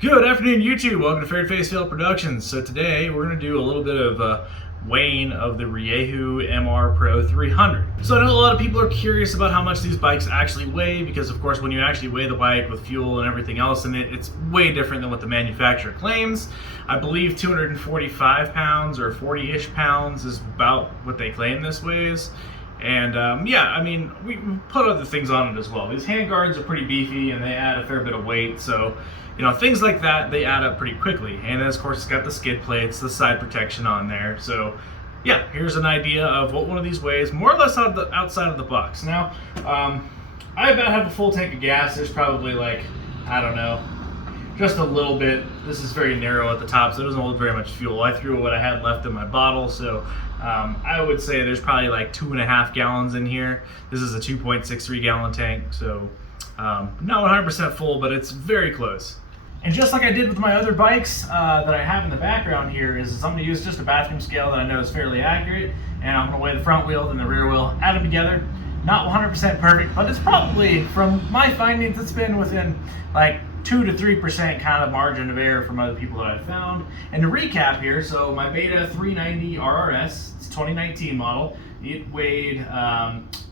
Good afternoon, YouTube. Welcome to Ferret Face Fail Productions. So today we're going to do a little bit of weighing of the Rieju MR Pro 300. So I know a lot of people are curious about how much these bikes actually weigh, because of course when you actually weigh the bike with fuel and everything else in it, it's way different than what the manufacturer claims. I believe 245 pounds or 40-ish pounds is about what they claim this weighs. And yeah, I mean, we put other things on it as well. These handguards are pretty beefy and they add a fair bit of weight, so you know, things like that, they add up pretty quickly. And then of course it's got the skid plates, the side protection on there. So yeah, here's an idea of what one of these weighs, more or less outside of the box. Now, I about have a full tank of gas. There's probably like, I don't know, just a little bit. This is very narrow at the top, so it doesn't hold very much fuel. I threw what I had left in my bottle, so I would say there's probably like 2.5 gallons in here. This is a 2.63 gallon tank, so not 100% full, but it's very close. And just like I did with my other bikes that I have in the background here, is I'm going to use just a bathroom scale that I know is fairly accurate, and I'm going to weigh the front wheel and the rear wheel, add them together. Not 100% perfect, but it's probably, from my findings, it's been within like 2 to 3% kind of margin of error from other people that I've found. And to recap here, so my Beta 390 RRS, it's a 2019 model. It weighed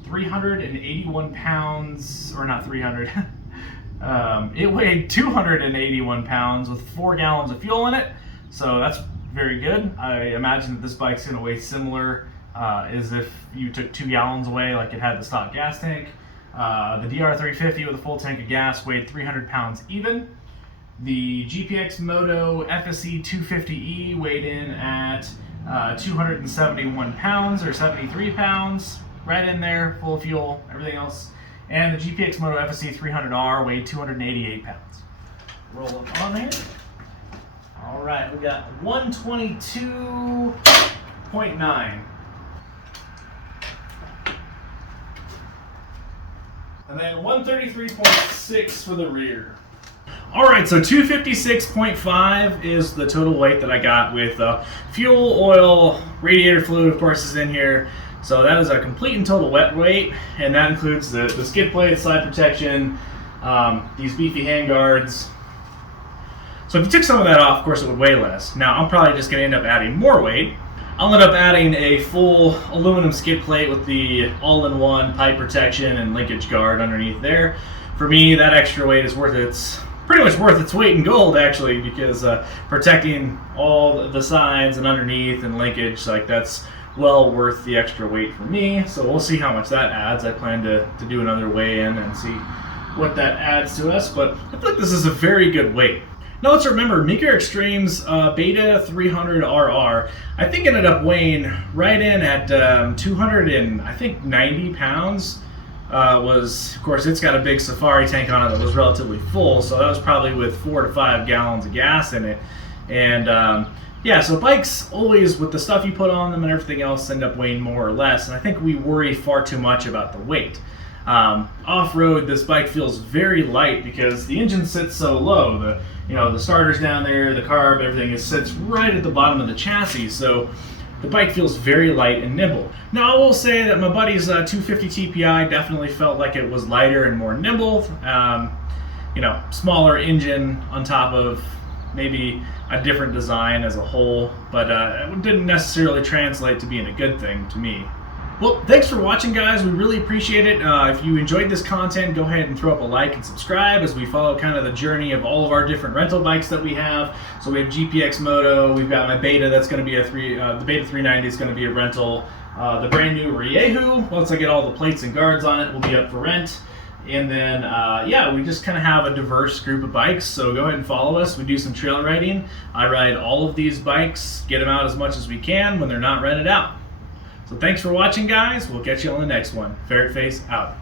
381 pounds, or not 300. It weighed 281 pounds with 4 gallons of fuel in it, so that's very good. I imagine that this bike's going to weigh similar as if you took 2 gallons away like it had the stock gas tank. The DR350 with a full tank of gas weighed 300 pounds even. The GPX Moto FSE 250E weighed in at 271 pounds or 73 pounds, right in there, full of fuel, everything else. And the GPX Moto FSE 300R weighed 288 pounds. Roll them on there. All right, we got 122.9. And then 133.6 for the rear. All right, so 256.5 is the total weight that I got with fuel, oil, radiator fluid, of course, is in here. So that is a complete and total wet weight, and that includes the skid plate, side protection, these beefy handguards. So if you took some of that off, of course, it would weigh less. Now, I'm probably just going to end up adding more weight. I'll end up adding a full aluminum skid plate with the all-in-one pipe protection and linkage guard underneath there. For me, that extra weight is pretty much worth its weight in gold, actually, because protecting all the sides and underneath and linkage, like that's well worth the extra weight for me. So we'll see how much that adds. I plan to do another weigh-in and see what that adds to us, but I feel like this is a very good weight. Now let's remember, Meeker Extreme's Beta 300RR, I think ended up weighing right in at 290 pounds. Of course, it's got a big Safari tank on it that was relatively full, so that was probably with 4 to 5 gallons of gas in it. And yeah, so bikes always, with the stuff you put on them and everything else, end up weighing more or less, and I think we worry far too much about the weight. Off-road, this bike feels very light because the engine sits so low. The starter's down there, the carb, everything sits right at the bottom of the chassis, so the bike feels very light and nimble. Now, I will say that my buddy's 250 TPI definitely felt like it was lighter and more nimble. Smaller engine on top of maybe a different design as a whole, but it didn't necessarily translate to being a good thing to me. Well, thanks for watching, guys. We really appreciate it. If you enjoyed this content, go ahead and throw up a like and subscribe as we follow kind of the journey of all of our different rental bikes that we have. So we have GPX Moto, we've got my Beta that's going to be the Beta 390 is going to be a rental. The brand new Rieju, once I get all the plates and guards on it, will be up for rent. And then, yeah, we just kind of have a diverse group of bikes, so go ahead and follow us. We do some trail riding. I ride all of these bikes, get them out as much as we can when they're not rented out. So thanks for watching, guys. We'll catch you on the next one. Ferret Face out.